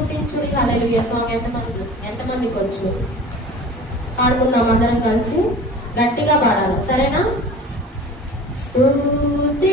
స్థుతించుడి అలలుయ సాంగ్ ఎంతమంది ఎంతమందికి వచ్చు పాడుకుందాం అందరం కలిసి గట్టిగా పాడాలి. సరేనా? స్థుతించుడి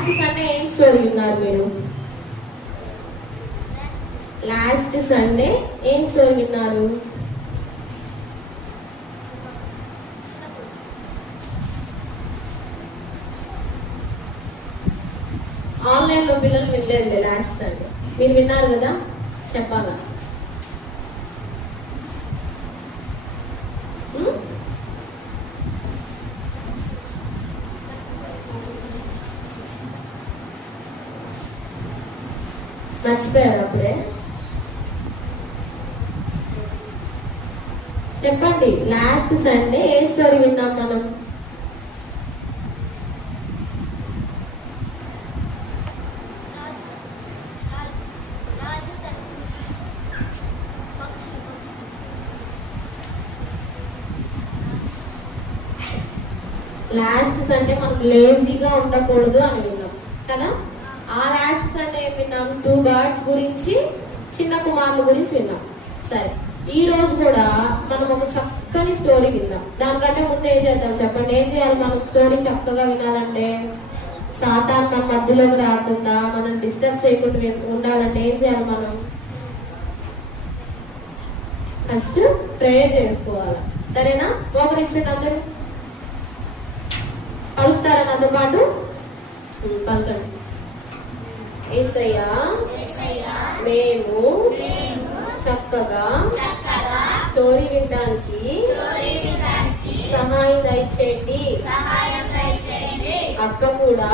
లాస్ట్ సండే ఏం స్టోరీ ఉన్నారు మీరు? లాస్ట్ సండే ఏం స్టోరీ విన్నారు ఆన్లైన్లో పిల్లలు వినలేదు లాస్ట్ సండే మీరు విన్నారు కదా? చెప్పాలా? మర్చిపోయారు అప్పుడే చెప్పండి లాస్ట్ సండే ఏ స్టోరీ విన్నాం మనం? లాస్ట్ సండే మనం లేజీగా ఉండకూడదు అని విన్నాం కదా ఆ లాస్ట్ మనం విన్నాం. టూ బర్డ్స్ గురించి చిన్న కుమారుల గురించి విన్నాం. సరే ఈ రోజు కూడా మనం ఒక చక్కని స్టోరీ విన్నాం దానికంటే ముందు ఏం చేద్దాం చెప్పండి? ఏం చేయాలి మనం? స్టోరీ చక్కగా వినాలంటే సాతాన్ మన మధ్యలోకి రాకుండా మనం డిస్టర్బ్ చేయకుండా ఉండాలంటే ఏం చేయాలి మనం? ఫస్ట్ ప్రేయర్ చేసుకోవాలి. సరేనా? మోకరించండి అందరూ. పలుకుతారా నాతో పాటు? ఉమ్, పలకండి. ఏసయ్యా మేము చక్కగా స్టోరీ వినడానికి సహాయం దయచేయండి. అక్క కూడా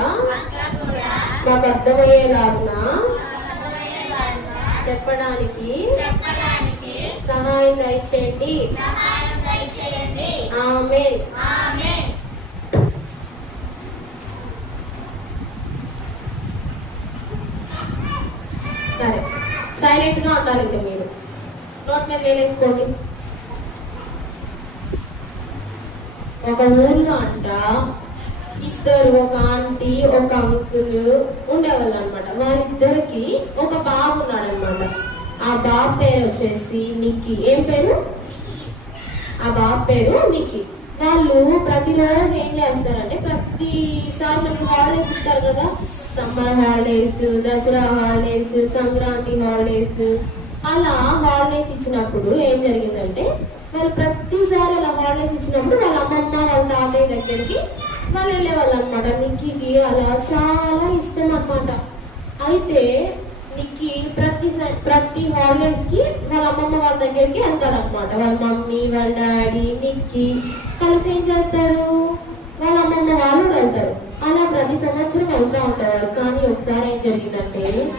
మాకు అర్థమయ్యేలాగున చెప్పడానికి సహాయం దయచేయండి. ఆమె సరే. సైలెంట్గా ఉండాలి ఇంకా మీరు. నోట్ మీద వేలేసుకోండి. ఒక ఊళ్ళో అంట ఇద్దరు ఒక ఆంటీ ఒక అంకుల్ ఉండేవాళ్ళు అనమాట వారిద్దరికి ఒక బాబు ఉన్నాడనమాట. ఆ బాబు పేరు వచ్చేసి నిక్కి. ఏం పేరు? ఆ బాబు పేరు నిక్కి. వాళ్ళు ప్రతిరోజు ఏం చేస్తారంటే ప్రతిసారి మనకి హాలిడేస్ ఇస్తారు కదా summer holidays Dasara holidays Sankranti holidays అలా హాలిడేస్ ఇచ్చినప్పుడు ఏం జరిగిందంటే వాళ్ళు ప్రతిసారి అలా హాలిడేస్ ఇచ్చినప్పుడు వాళ్ళ అమ్మమ్మ వాళ్ళ తాతయ్య దగ్గరికి వాళ్ళు వెళ్ళేవాళ్ళు అనమాట నిక్కీకి అలా చాలా ఇష్టం అనమాట అయితే నిక్కి ప్రతి ప్రతి హాలిడేస్కి వాళ్ళ అమ్మమ్మ వాళ్ళ దగ్గరికి వెళ్తారు అనమాట వాళ్ళ మమ్మీ వాళ్ళ డాడీ నిక్కి కలిసి ఏం చేస్తారు? వాళ్ళ అమ్మమ్మ వాళ్ళు వెళ్తారు. అలా ప్రతి సంవత్సరం వెళ్తూ ఉంటారు. కానీ ఒకసారి ఏం జరిగిందంటే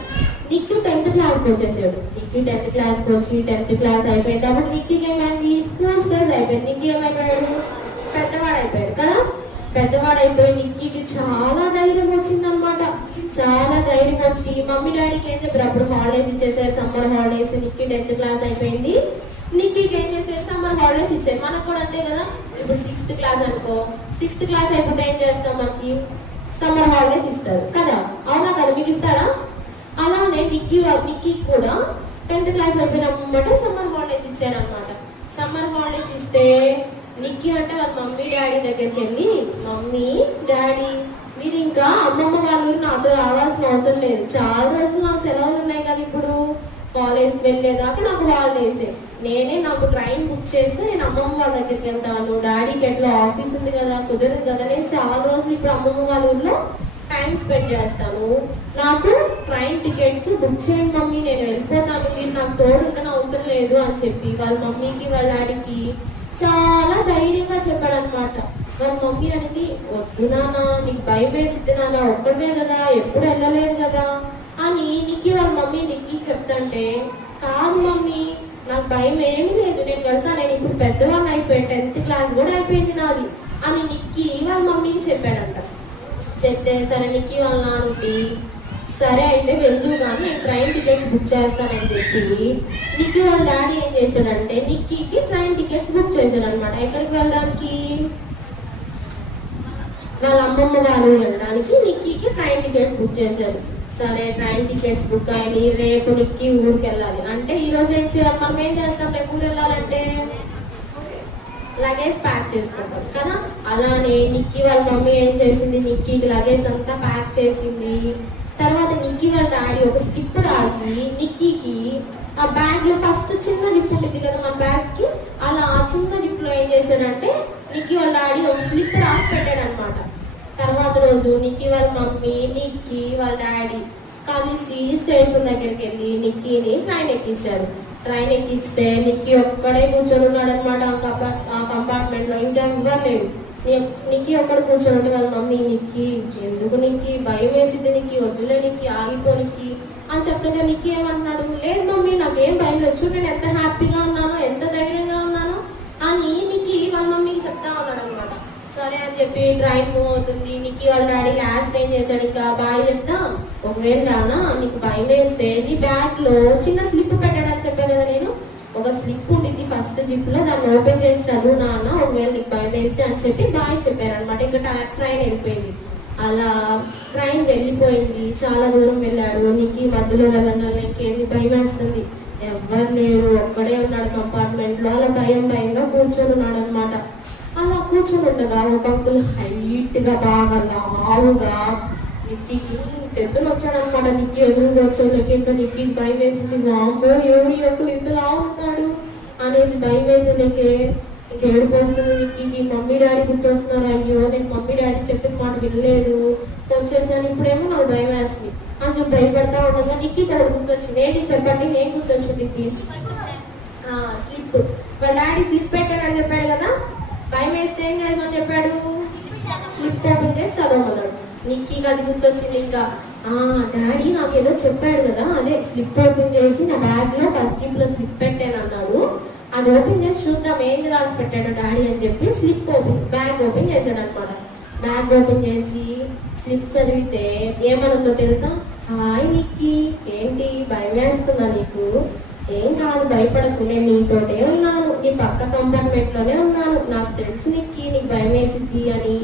నిక్కి టెన్త్ క్లాస్కి వచ్చేసాడు. నిక్కి టెన్త్ క్లాస్కి వచ్చి టెన్త్ క్లాస్ అయిపోయింది అప్పుడు నిక్కి ఏమైంది స్కూల్ స్టేజ్ అయిపోయింది. నిక్కి ఏమైపోయాడు పెద్దవాడు అయిపోయాడు కదా? పెద్దవాడు అయిపోయి నిక్కీకి చాలా ధైర్యం వచ్చిందనమాట. చాలా ధైర్యం వచ్చి మమ్మీ డాడీకి ఏం చెప్పారు? అప్పుడు హాలిడేస్ ఇచ్చేసారు. Summer holidays. Nikki tenth class అయిపోయింది. నిక్కి ఏం సమ్మర్ హాలిడేస్ ఇచ్చారు మనకు కూడా అంతే కదా? ఇప్పుడు సిక్స్త్ క్లాస్ అనుకో. సిక్స్త్ క్లాస్ అయిపోతే ఏం చేస్తాం మనకి? సమ్మర్ హాలిడేస్ ఇస్తారు. కదా? అవునా కదా? మీకు ఇస్తారా? అలానే మిక్కీ వా- కూడా టెన్త్ క్లాస్ అయిపోయినమాట సమ్మర్ హాలిడేస్ ఇచ్చారనమాట సమ్మర్ హాలిడేస్ ఇస్తే నిక్కీ అంటే వాళ్ళ మమ్మీ డాడీ దగ్గరికి వెళ్ళి మమ్మీ డాడీ మీరు ఇంకా అమ్మమ్మ వాళ్ళ నాతో రావాల్సిన అవసరం లేదు. చాలా రోజులు నాకు సెలవులు ఉన్నాయి కదా ఇప్పుడు. కాలేజ్కి వెళ్ళేదాకా నాకు హాలిడేస్. నేనే నాకు ట్రైన్ బుక్ చేస్తే నేను అమ్మమ్మ వాళ్ళ దగ్గరికి వెళ్తాను. డాడీకి ఎట్లా ఆఫీస్ ఉంది కదా కుదరదు కదా. నేను చాలా రోజులు ఇప్పుడు అమ్మమ్మ వాళ్ళ ఊర్లో టైం స్పెండ్ చేస్తాను. నాకు ట్రైన్ టికెట్స్ బుక్ చేయండి మమ్మీ నేను వెళ్ళిపోతాను. మీరు నాకు తోడుండని అవసరం లేదు అని చెప్పి వాళ్ళ మమ్మీకి వాళ్ళ డాడీకి చాలా ధైర్యంగా చెప్పాడనమాట వాళ్ళ మమ్మీ అనేది వద్దు నాన్న నీకు భయం వేసిద్ది నాన్న ఒక్కడమే కదా ఎప్పుడు వెళ్ళలేదు కదా. కానీ నిక్కి వాళ్ళ మమ్మీ నిక్కి చెప్తుంటే కాదు మమ్మీ నాకు భయం ఏమీ లేదు. నేను వెళ్తా. నేను ఇప్పుడు పెద్దవాడిని అయిపోయి. టెన్త్ క్లాస్ కూడా అయిపోయింది నాది అని నిక్కి వాళ్ళ మమ్మీకి చెప్పాడంట. చెప్తే సరే నిక్కి వాళ్ళ నాన్నకి సరే అయితే వెళ్ళు కానీ నేను ట్రైన్ టికెట్స్ బుక్ చేస్తానని చెప్పి నిక్కి వాళ్ళ డాడీ ఏం చేశాడంటే నిక్కీకి ట్రైన్ టికెట్స్ బుక్ చేశాడు అనమాట ఎక్కడికి వెళ్ళడానికి? వాళ్ళ అమ్మమ్మ వాళ్ళు వెళ్ళడానికి నిక్కీకి ట్రైన్ టికెట్స్ బుక్ చేశారు. సరే ట్రైన్ టికెట్స్ బుక్ అయ్యి రేపు నిక్కి ఊరికి వెళ్ళాలి అంటే ఈ రోజు ఏం చేయాలి? మనం ఏం చేస్తాం? రేపు ఊరు వెళ్ళాలంటే లగేజ్ ప్యాక్ చేసుకుంటాం కదా? అలానే నిక్కీ వాళ్ళ మమ్మీ ఏం చేసింది? నిక్కీకి లగేజ్ అంతా ప్యాక్ చేసింది. తర్వాత నిక్కీ వాళ్ళ డాడీ ఒక స్లిప్ రాసి నిక్కీకి ఆ బ్యాగ్లో ఫస్ట్ చిన్న జిప్ ఉంటుంది కదా మన బ్యాగ్స్కి? అలా ఆ చిన్న జిప్లో ఏం చేశాడంటే నిక్కీ వాళ్ళ డాడీ ఒక స్లిప్ రాసి పెట్టాడు అనమాట తర్వాత రోజు నిక్కి వాళ్ళ మమ్మీ నిక్కీ వాళ్ళ డాడీ కలిసి స్టేషన్ దగ్గరికి వెళ్ళి నిక్కీని ట్రైన్ ఎక్కించారు. ట్రైన్ ఎక్కిస్తే నిక్కి ఒక్కడే కూర్చొని ఉన్నాడు అనమాట ఆ కంపార్ట్మెంట్లో ఇంకా ఎవ్వరు లేరు. నిక్కి ఒక్కడ కూర్చొని ఉంటే వాళ్ళ మమ్మీ నిక్కి ఎందుకు నిక్కి? భయం వేసింది నిక్కి వద్దులే నిక్కి ఆగిపో అని చెప్తుంటే నిక్కి ఏమంటున్నాడు లేదు మమ్మీ నాకేం భయం వచ్చు నేను ఎంత హ్యాపీగా ఉన్నానో ఎంత ధైర్యంగా ఉన్నానో అని నిక్కి వాళ్ళ మమ్మీకి చెప్తా ఉన్నాడు సరే అని చెప్పి ట్రైన్ మూవ్ అవుతుంది. నీకు వాళ్ళ డాడీ లాస్ట్ ఏం చేశాడు? ఇంకా బాయ్ చెప్తా. ఒకవేళ రానా నీకు భయం వేస్తే నీ బ్యాగ్లో చిన్న స్లిప్ పెట్టాడని చెప్పా కదా నేను. ఒక స్లిప్ ఉండింది ఫస్ట్ జిప్లో దాన్ని ఓపెన్ చేసి చదువు నాన్న ఒకవేళ నీకు భయం వేస్తే అని చెప్పి బాయ్ చెప్పారు అనమాట ఇంకా ట్రైన్ వెళ్ళిపోయింది. అలా ట్రైన్ వెళ్ళిపోయింది. చాలా దూరం వెళ్ళాడు. నీకు మధ్యలో వెళ్ళగానే ఇంకేది భయం వేస్తుంది? ఎవ్వరు లేరు. ఒక్కడే ఉన్నాడు కంపార్ట్మెంట్లో. అలా భయం భయంగా కూర్చొని ఉన్నాడు అనమాట అలా ఒక అంకుల్ హైట్గా బాగా లావుగా నిక్కికి తెద్దులు వచ్చాడనమాట నిక్కి ఎదురుగా వచ్చేళ్ళకి ఇంకా నిక్కి భయం వేసింది వామ్మో ఎవరి అంకుల్ ఇంత ఉన్నాడు అనేసి భయం వేసేళ్ళకి ఇంక ఏడుపు వస్తుంది నిక్కికి మమ్మీ డాడీ గుర్తొస్తున్నారు అయ్యో నేను మమ్మీ డాడీ చెప్పిన మాట వినలేదు వచ్చేసాను ఇప్పుడేమో నాకు భయం వేస్తుంది అని చెప్పి భయపడతా ఉండగా నిక్కి ఇక్కడ గుర్తొచ్చింది ఏంటి చెప్పండి ఏం గుర్తొచ్చింది స్లిప్ వాళ్ళ డాడీ స్లిప్ పెట్టానని చెప్పాడు కదా? భయం వేస్తే ఏం చేయమని చెప్పాడు? స్లిప్ ఓపెన్ చేసి చదవమన్నాడు నీకు అది గుర్తొచ్చింది ఇంకా. డాడీ నాకు ఏదో చెప్పాడు కదా అదే స్లిప్ ఓపెన్ చేసి నా బ్యాగ్లో ఫస్ట్ జిప్లో స్లిప్ పెట్టాను అన్నాడు. అది ఓపెన్ చేసి చూద్దాం ఏంది రాసి పెట్టాడు డాడీ అని చెప్పి స్లిప్ ఓపెన్ బ్యాగ్ ఓపెన్ చేశాడు అనమాట బ్యాగ్ ఓపెన్ చేసి స్లిప్ చదివితే ఏమనుందో తెలుసా? హాయ్ నిక్కి ఏంటి భయం వేస్తుందా నీకు? ఏం కాదు భయపడకు నేను నీతోటే ఉన్నా. నీ పక్క కంపార్ట్మెంట్లోనే ఉన్నాను. నాకు తెలిసి నిక్కి నీకు భయం వేసింది అని.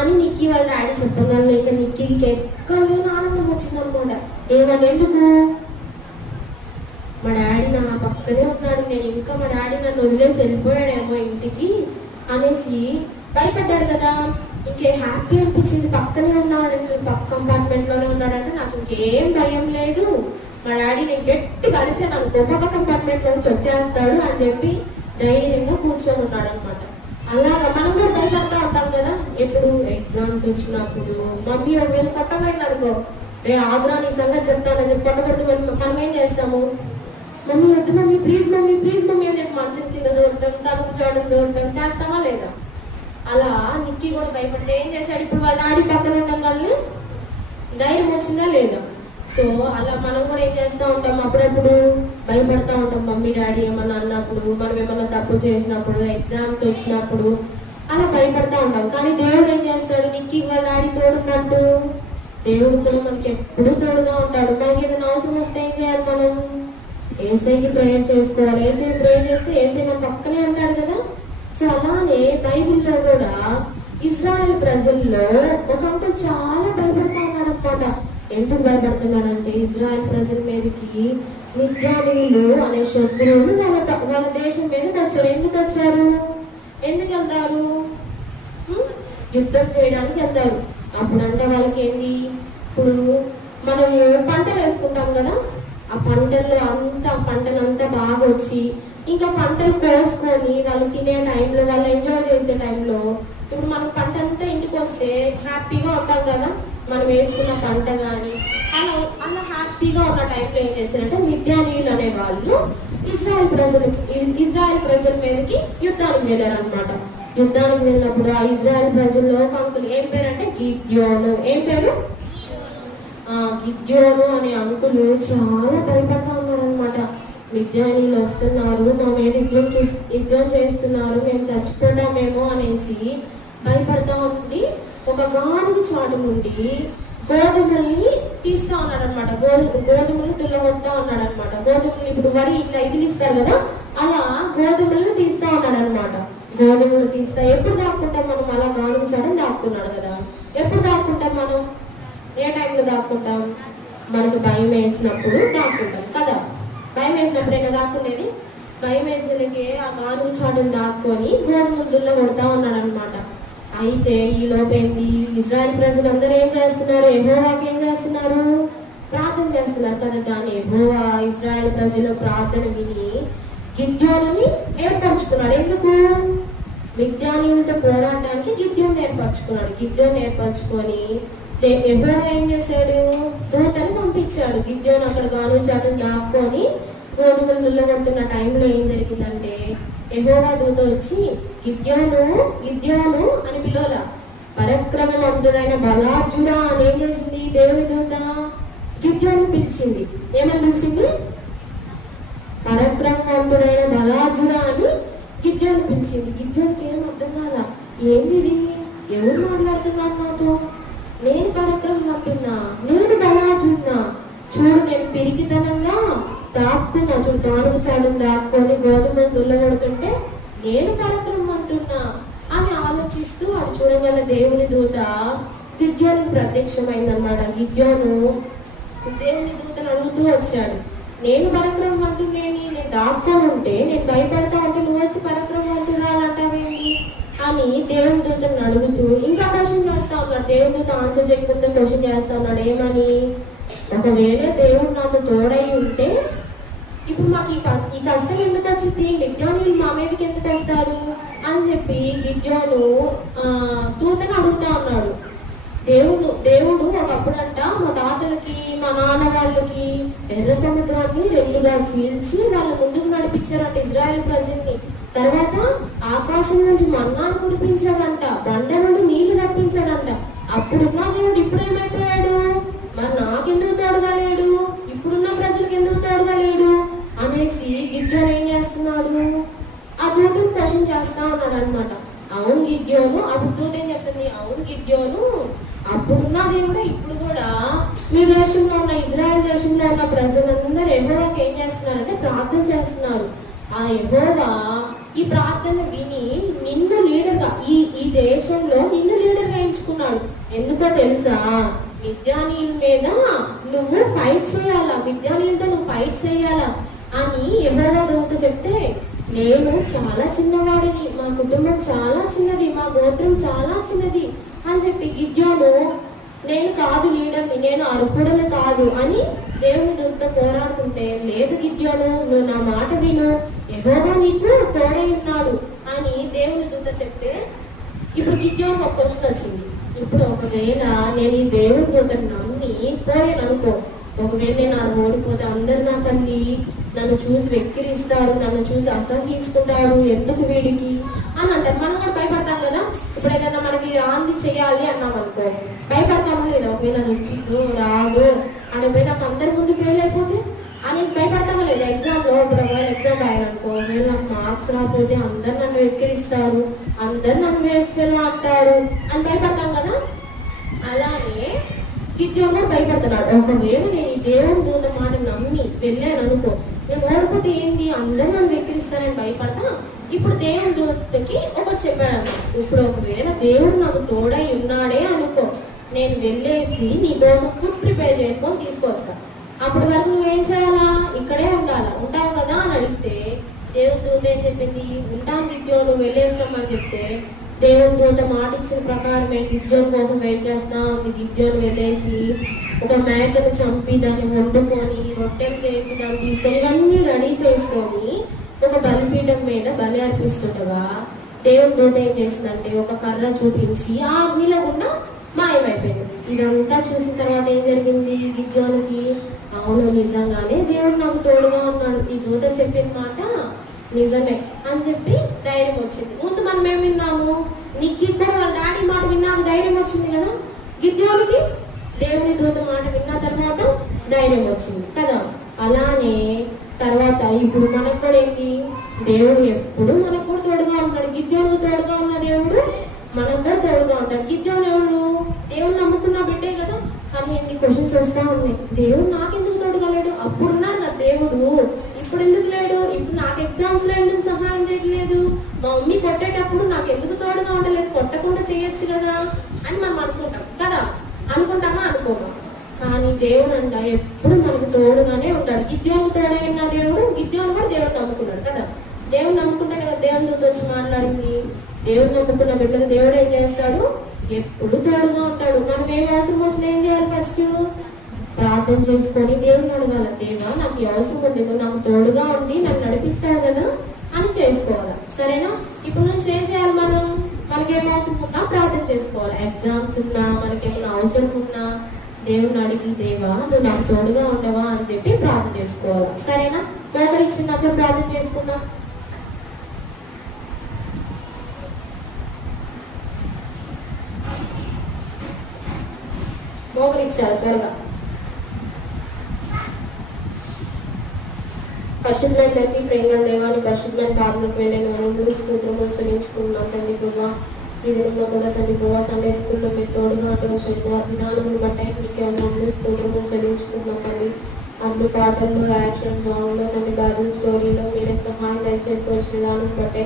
అని నిక్కి వాళ్ళ డాడీ చెప్పగలను ఇంకా నిక్కికి ఎక్కడో ఆనందం వచ్చిందనమాట. ఏమని ఎందుకు? మా డాడీ నా పక్కనే ఉన్నాడు. నేను ఇంకా మా డాడీ నన్ను వదిలేసి వెళ్ళిపోయాడేమో ఇంటికి అనేసి భయపడ్డాడు కదా. ఇంకే హ్యాపీ అనిపించింది. పక్కనే ఉన్నాడు. పక్క కంపార్ట్మెంట్లోనే ఉన్నాడంటే నాకు ఇంకేం భయం లేదు. మా డాడీ నేను గట్టి కలిసాను నాకు పక్క కంపార్ట్మెంట్ నుంచి వచ్చేస్తాడు అని చెప్పి ధైర్యంగా కూర్చొని ఉన్నాడు అనమాట అలాగా మనం కూడా భయపడతా ఉంటాం కదా. ఎప్పుడు ఎగ్జామ్స్ వచ్చినప్పుడు మమ్మీ ఒకవేళ కొట్టబోయింది అనుకో రే ఆగ్రా నీ సంగతి చెప్తానని చెప్పి కొట్టబడుతూ మనం ఏం చేస్తాము? మమ్మీ వద్దు mummy please mummy please mummy అని చెప్పి మనసు కింద దూరటం తలుపు చూడడం దూరటం చేస్తామా లేదా? అలా నిక్కి కూడా భయపడితే ఏం చేశాడు? ఇప్పుడు వాళ్ళ డాడీ పక్కన ఉండగానే ధైర్యం వచ్చిందా లేదా? సో అలా మనం కూడా ఏం చేస్తూ ఉంటాం? అప్పుడప్పుడు భయపడతా ఉంటాం మమ్మీ డాడీ ఏమన్నా అన్నప్పుడు మనం ఏమన్నా తప్పు చేసినప్పుడు ఎగ్జామ్స్ వచ్చినప్పుడు అలా భయపడతా ఉంటాం. కానీ దేవుడు ఏం చేస్తాడు? నీకు వాళ్ళ డాడీ తోడున్నట్టు. దేవుడు కూడా మనకి ఎప్పుడూ తోడుగా ఉంటాడు. మనకి ఏదైనా అవసరం వస్తే ఏం చేయాలి మనం? ఏసైకి ప్రేయర్ చేసుకోవాలి. ఏసై ప్రేయర్ చేస్తే ఏసై మన పక్కనే ఉంటాడు కదా? సో అలానే బైబిల్లో కూడా ఇస్రాయల్ ప్రజల్లో ఒక చాలా భయపడతా ఉన్నాడు అనమాట ఎందుకు భయపడుతున్నాడంటే ఇజ్రాయెల్ ప్రజల మీదకి మిథ్యానీయులు అనే శత్రువులు వాళ్ళ వాళ్ళ దేశం మీదకి వచ్చారు ఎందుకు వచ్చారు ఎందుకు వెళ్తారు? యుద్ధం చేయడానికి వెళ్తారు. అప్పుడంటే వాళ్ళకి ఏంది ఇప్పుడు మనము పంటలు వేసుకుంటాం కదా? ఆ పంటల్లో అంతా పంటలంతా బాగా వచ్చి ఇంకా పంటలు కోసుకొని వాళ్ళు తినే టైంలో వాళ్ళు ఎంజాయ్ చేసే టైంలో ఇప్పుడు మన పంట అంతా ఇంటికి వస్తే హ్యాపీగా ఉంటాం కదా? మనం వేసుకున్న పంట కానీ అలా అలా హ్యాపీగా ఉన్న టైంలో ఏం చేస్తారంటే మిథ్యానీయులు అనే వాళ్ళు ఇజ్రాయెల్ ప్రజలకి ఇజ్రాయెల్ ప్రజల మీదకి యుద్ధానికి వెళ్ళారనమాట యుద్ధానికి వెళ్ళినప్పుడు ఆ ఇజ్రాయెల్ ప్రజల్లో అంకులు ఏం పేరు అంటే గిద్యోను. ఏం పేరు? గిద్యోను అనే అంకులు చాలా భయపడతా ఉన్నారు అనమాట విద్యానీయులు వస్తున్నారు మా మీద యుద్ధం చూ యుద్ధం చేస్తున్నారు మేము చచ్చిపోతామేమో అనేసి భయపడతా ఉండి ఒక గానుగ చాటు నుండి గోధుమల్ని తీస్తా ఉన్నాడు అనమాట గోధుమ గోధుమలు తుల్లగొడతా ఉన్నాడు అనమాట గోధుమలు ఇప్పుడు వరి ఇట్లా ఇదిలిస్తారు కదా అలా గోధుమలను తీస్తా ఉన్నాడు అనమాట గోధుమలు తీస్తా ఎప్పుడు దాక్కుంటాం మనం? అలా గానుగ చాటు దాక్కున్నాడు కదా. ఎప్పుడు దాక్కుంటాం మనం? ఏ టైంలో దాక్కుంటాం? మనకు భయం వేసినప్పుడు దాక్కుంటాం కదా. భయం వేసినప్పుడు ఏమైనా దాక్కుండేది? భయం వేసినకే ఆ గాను చాటును దాక్కొని గోధుమలు దుల్ల కొడతా ఉన్నాడు అనమాట అయితే ఈ లోపేంటి ఇజ్రాయెల్ ప్రజలందరూ ఏం చేస్తున్నారు? ఎహోవాకి ఏం చేస్తున్నారు? ప్రార్థన చేస్తున్నారు కదా దాన్ని ఎహోవా ఇజ్రాయెల్ ప్రజల ప్రార్థన విని గిద్యోని ఏర్పరచుకున్నాడు. ఎందుకు? విజ్ఞానులతో పోరాటానికి గిద్యోని ఏర్పరచుకున్నాడు. గిద్యోని ఏర్పరచుకొని దే- ఏం చేశాడు? దూతని పంపించాడు. గిద్యోని అక్కడ గాను చాటు దాక్కొని గోధుమలు నిల్లగొడుతున్న టైంలో ఏం జరిగిందంటే యెహోవా దూత వచ్చి గిద్యోను గిద్యోను అని పిలవల. పరక్రమనందుడైన బలార్జుడా అని ఏం చేసింది? దేవుని దూత గిద్యోను పిలిచింది. ఏమని పిలిచింది? పరక్రమవంతుడైన బలార్జుడా అని గిద్యోను పిలిచింది. గిద్యోనికి ఏం అర్థం కాల? ఏంది ఇది? ఎవరు మాట్లాడుతున్నారు నాతో? నేను పరక్రమవంతున్నా నేను బలార్జున్నా. చూడు నేను పిరికితనంగా దాక్కున్నా. చూడు గానుగు చాడును దాక్కొని గోధుమను దుల్లగొడుతుంటే నేను పరక్రమవంతున్నా అని ఆలోచిస్తూ అటు చూడగల దేవుని దూత గిద్యోనికి ప్రత్యక్షమైందన్నాడు. గిద్యోను దేవుని దూతను అడుగుతూ వచ్చాడు. నేను పరక్రమవంతుడేని నేను దాక్కొని ఉంటే నేను భయపడతా ఉంటే నువ్వు వచ్చి పరక్రమవంతుడా అని అంటావేంటి అని దేవుని దూతను అడుగుతూ ఇంకా క్వశ్చన్ చేస్తా ఉన్నాడు. దేవుని దూత ఆన్సర్ చేయకుండా క్వశ్చన్ చేస్తా ఉన్నాడు. ఏమని? ఒకవేళ దేవుడు నాకు తోడై ఉంటే ఇప్పుడు మాకు ఈ క- ఈ కష్టం ఎందుకు వచ్చింది? విజ్ఞానులు మా మీదకి ఎందుకు వస్తారు? అని చెప్పి గిద్యోను ఆ, దూతను అడుగుతా ఉన్నాడు. దేవుడు దేవుడు ఒకప్పుడంట మా తాతలకి మా నాన్న వాళ్ళకి ఎర్ర సముద్రాన్ని రెండుగా చీల్చి వాళ్ళ ముందుకు నడిపించారంట ఇజ్రాయెల్ ప్రజల్ని. తర్వాత ఆకాశం నుంచి మన్నాను కురిపించాడంట బండ నుండి నీళ్ళు రప్పించాడంట. అప్పుడున్న దేవుడు ఇప్పుడు ఏమైపోయాడు మరి నాకెందుకు తోడుగా లేడు? ఇప్పుడున్న ప్రజలకు ఎందుకు తోడుగా లేడు? దూతను చేస్తా ఉన్నాడు అనమాట అవును గిద్యోను అప్పుడు దూత ఏం చెప్తుంది? అవును గిద్యోను అప్పుడున్న దేవుడు ఇప్పుడు కూడా మీ దేశంలో ఉన్న ఇజ్రాయెల్ దేశంలో ఉన్న ప్రజలందరూ ఎవరోకి ఏం చేస్తున్నారంటే ప్రార్థన చేస్తున్నారు. ఆ ఎవోవా ఈ ప్రార్థన విని నిన్ను లీడర్గా ఈ ఈ దేశంలో నిన్ను లీడర్గా ఎంచుకున్నాడు. ఎందుకో తెలుసా? విద్యానీయుల మీద నువ్వు ఫైట్ చేయాలా? విద్యానీయులతో నువ్వు ఫైట్ చేయాలా? అని ఎవరో దూత చెప్తే నేను చాలా చిన్నవాడిని మా కుటుంబం చాలా చిన్నది మా గోత్రం చాలా చిన్నది అని చెప్పి గిద్యోను నేను కాదు లీడర్ని నేను అర్హుడని కాదు అని దేవుని దూతతో పోరాడుతుంటే లేదు గిద్యోను నువ్వు నా మాట విను ఎవరో నీకు తోడై ఉన్నాడు అని దేవుని దూత చెప్తే ఇప్పుడు గిద్యోన్ ఒక క్వశ్చన్ వచ్చింది. ఇప్పుడు ఒకవేళ నేను ఈ దేవుని దూతను నమ్మి పోయాను అనుకో ఒకవేళ నేను ఆడ ఓడిపోతే అందరు నా తల్లి నన్ను చూసి వెక్కిరిస్తారు నన్ను చూసి అసహించుకుంటాడు ఎందుకు వీడికి? అని అంటారు. మనం కూడా భయపడతాం కదా. ఇప్పుడు ఏదైనా మనకి రాంది చేయాలి అన్నాం అనుకో. భయపడతాము లేదా? ఒకవేళ వచ్చిందో రాదు. అని పోయి నాకు అందరి ముందు ఫెయిల్ అయిపోతే? అనేసి భయపడతామా లేదా? ఎగ్జామ్లో ఇప్పుడు ఒకవేళ ఎగ్జామ్ రాయాలనుకో ఒకవేళ నాకు మార్క్స్ రాకపోతే అందరు నన్ను వెక్కిరిస్తారు అందరు నన్ను వేసుకెళ్ళి అంటారు అని భయపడతాం కదా. అలానే గిద్యోను భయపడుతున్నాడు. ఒకవేళ నేను ఈ దేవుని దూత మాట నమ్మి వెళ్ళాను అనుకో నేను ఓడిపోతే ఏంటి అందరూ నన్ను వెక్కిరిస్తారని భయపడతా? ఇప్పుడు దేవుని దూతకి ఒకటి చెప్పాడు ఇప్పుడు ఒకవేళ దేవుడు నాకు తోడై ఉన్నాడే అనుకో నేను వెళ్ళేసి నీ కోసం ఫుడ్ ప్రిపేర్ చేసుకొని తీసుకొస్తా. అప్పటి వరకు నువ్వేం చేయాలా? ఇక్కడే ఉండాలా? ఉంటావు కదా అని అడిగితే దేవుని దూత ఏం చెప్పింది? ఉంటాం గిద్యో నువ్వు వెళ్ళేస్తామని చెప్తే దేవుని దూత మాట ఇచ్చిన ప్రకారమే గిద్యోన్ కోసం వెయిట్ చేస్తా ఉంది గిద్యోన్ వెళ్ళేసి ఒక మేకను చంపి దాన్ని వండుకొని రొట్టెలు చేసి దాన్ని తీసుకొని ఇవన్నీ రెడీ చేసుకొని ఒక బలిపీఠం మీద బలి అర్పిస్తుండగా దేవుని దూత ఏం చేసిందంటే ఒక కర్ర చూపించి ఆ అగ్నిలో ఉన్న మాయమైపోయింది ఇదంతా చూసిన తర్వాత ఏం జరిగింది గిద్యోనికి? అవును నిజంగానే దేవుడు నాకు తోడుగా ఉన్నాడు. ఈ దూత చెప్పిన మాట నిజమే అని చెప్పి ధైర్యం వచ్చింది. ముందు మనం ఏమి విన్నాము? నీకు కూడా వాళ్ళ డాడీ మాట విన్నాము ధైర్యం వచ్చింది కదా? గిద్యోనికి దేవుని దూత మాట విన్న తర్వాత ధైర్యం వచ్చింది కదా? అలానే తర్వాత ఇప్పుడు మనకు కూడా ఏంటి? దేవుడు ఎప్పుడు మనకు కూడా తోడుగా ఉన్నాడు గిద్యోనికి తోడుగా ఉన్న దేవుడు మనకు కూడా తోడుగా ఉంటాడు. గిద్యోని ఎవరు? దేవుడు నమ్ముకున్న బిడ్డే కదా? కానీ ఎన్ని క్వశ్చన్స్ వస్తా ఉన్నాయి. దేవుడు నాకు తోడుగా లేడు అప్పుడు ఉన్నాడు కదా దేవుడు ఇప్పుడు ఎందుకు లేడు ఇప్పుడు నాకు ఎగ్జామ్స్లో ఎందుకు సహాయం చేయట్లేదు మా మమ్మీ కొట్టేటప్పుడు నాకు కొట్టకుండా ఉండలేదు కొట్టకుండా చేయొచ్చు కదా అని మనం అనుకుంటాం. కదా? అనుకుంటామా? అనుకోమా. కానీ దేవుడు అంట ఎప్పుడు మనకు తోడుగానే ఉంటాడు. గిద్యోను తోడైన దేవుడు గిద్యోను కూడా దేవుడు నమ్ముకున్నాడు కదా? దేవుడు నమ్ముకుంటాడు కదా దేవునితో వచ్చి మాట్లాడింది? దేవుడు నమ్ముకున్న బిడ్డకు దేవుడు ఏం చేస్తాడు? ఎప్పుడు తోడుగా ఉంటాడు. మనం ఏ అవసరం వచ్చినా ఏం చేయాలి ఫస్ట్ ప్రార్థన చేసుకొని దేవుని అడగాల దేవా నాకు ఈ అవసరం ఉంది. నాకు తోడుగా ఉండి నన్ను నడిపిస్తావు కదా? అని చేసుకోవాలి. సరేనా? ఇప్పుడు నుంచి ఏం చేయాలి మనం? మనకి ఏం అవసరం ఉన్నా ప్రార్థన చేసుకోవాలి. ఎగ్జామ్స్ ఉన్నా మనకి ఏమైనా అవసరం ఉన్నా దేవుని అడిగి దేవా నువ్వు నాకు తోడుగా ఉండవా? అని చెప్పి ప్రార్థన చేసుకోవాలి. సరేనా? మోకరి ఇచ్చినప్పుడు ప్రార్థన చేసుకుందాం. మోకరించాలి త్వరగా. పరిశుద్ధులైన తండ్రి ప్రేమ దేవాన్ని పరిశుద్ధులైన పాదలకు వెళ్ళిన మనం స్తోత్రము చెల్లించుకుంటున్నాం తండ్రి ప్రభా ఈ దినంలో కూడా తండ్రి ప్రభా సండే స్కూల్లో మీరు తోడుగా ఉంటూ విధానం బట్టి మీకు అందరూ స్తోత్రము చెల్లించుకుంటున్నాం తండ్రి. అన్ని పాటల్లో యాక్షన్ సాంగ్లో తండ్రి బైబుల్ స్టోరీలో మీరే సహాయం దయచేస్తూ విధానం బట్టే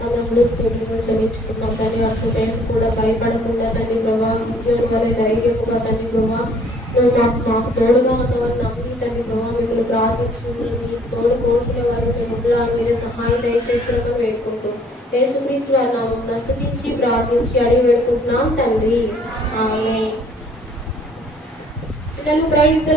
మనములు స్తోత్రము చెల్లించుకుంటున్నాం తండ్రి. అప్పుడు కూడా భయపడకుండా తండ్రి ప్రభా ఉద్యోగం వల్ల ధైర్యముగా తండ్రి ప్రభా మాకు మాకు తోడుగా ఉన్నవారు ప్రార్థించి మీ తోడు కోరుకునే వారు మేము మీరు మీరే సహాయం దయచేస్తున్నట్టు వేడుకుంటూ యేసుక్రీస్తు వారి నామం ప్రార్థించి అడిగి వేడుకుంటున్నాం తండ్రి. ఆమె పిల్లలు ప్రైజ్ ద